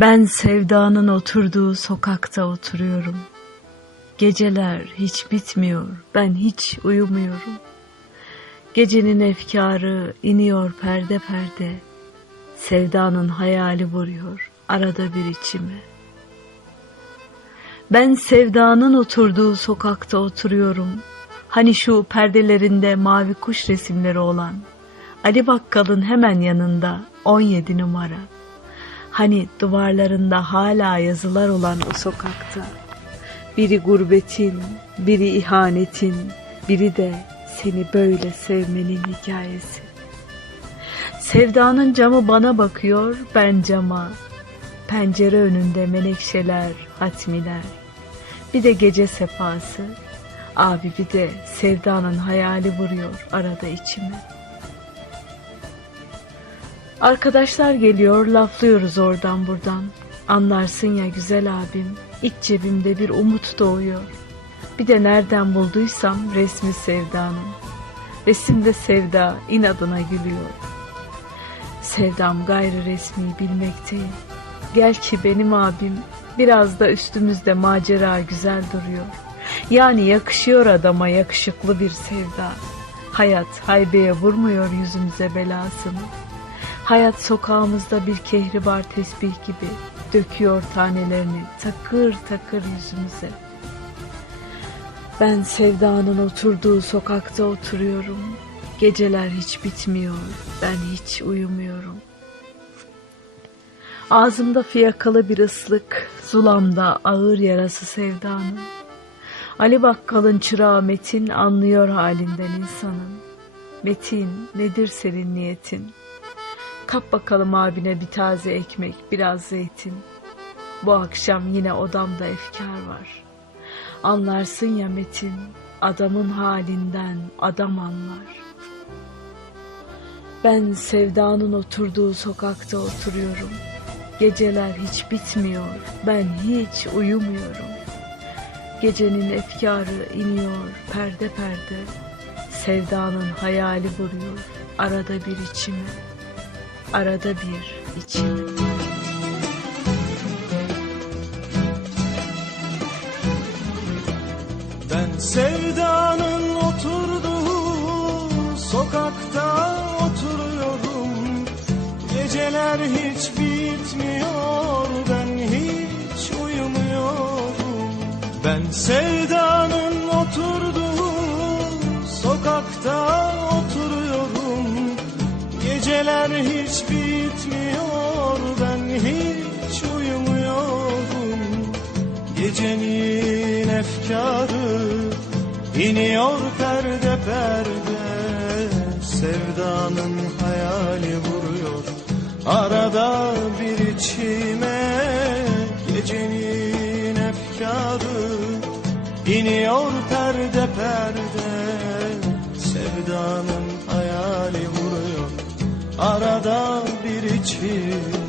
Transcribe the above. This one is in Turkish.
Ben sevdanın oturduğu sokakta oturuyorum. Geceler hiç bitmiyor, ben hiç uyumuyorum. Gecenin efkarı iniyor perde perde. Sevdanın hayali vuruyor arada bir içime. Ben sevdanın oturduğu sokakta oturuyorum. Hani şu perdelerinde mavi kuş resimleri olan. Ali Bakkal'ın hemen yanında 17 numara. Hani duvarlarında hala yazılar olan o sokakta. Biri gurbetin, biri ihanetin, biri de seni böyle sevmenin hikayesi. Sevdanın camı bana bakıyor, ben cama. Pencere önünde menekşeler, hatmiler. Bir de gece sefası. Abi bir de sevdanın hayali vuruyor arada içime. Arkadaşlar geliyor, laflıyoruz oradan buradan. Anlarsın ya güzel abim, iç cebimde bir umut doğuyor. Bir de nereden bulduysam resmi sevdanın. Resimde sevda inadına gülüyor. Sevdam gayri resmi bilmekteyim. Gel ki benim abim biraz da üstümüzde macera güzel duruyor. Yani yakışıyor adama yakışıklı bir sevda. Hayat haybeye vurmuyor yüzümüze belasını. Hayat sokağımızda bir kehribar tesbih gibi döküyor tanelerini takır takır yüzümüze. Ben sevdanın oturduğu sokakta oturuyorum. Geceler hiç bitmiyor, ben hiç uyumuyorum. Ağzımda fiyakalı bir ıslık, zulamda ağır yarası sevdanın. Ali Bakkal'ın çırağı Metin anlıyor halinden insanın. Metin nedir senin niyetin? Kap bakalım abine bir taze ekmek, biraz zeytin. Bu akşam yine odamda efkar var. Anlarsın ya Metin, adamın halinden adam anlar. Ben sevdanın oturduğu sokakta oturuyorum. Geceler hiç bitmiyor, ben hiç uyumuyorum. Gecenin efkarı iniyor perde perde. Sevdanın hayali vuruyor arada bir içime. Arada bir içime. Ben sevdanın oturduğu sokakta oturuyorum. Geceler hiç bitmiyor ben hiç uyumuyorum. Ben sevdanın oturduğu sokakta oturuyorum. Geceler hiç efkarı iniyor perde perde. Sevdanın hayali vuruyor arada bir içime. Gecenin efkarı iniyor perde perde. Sevdanın hayali vuruyor arada bir içime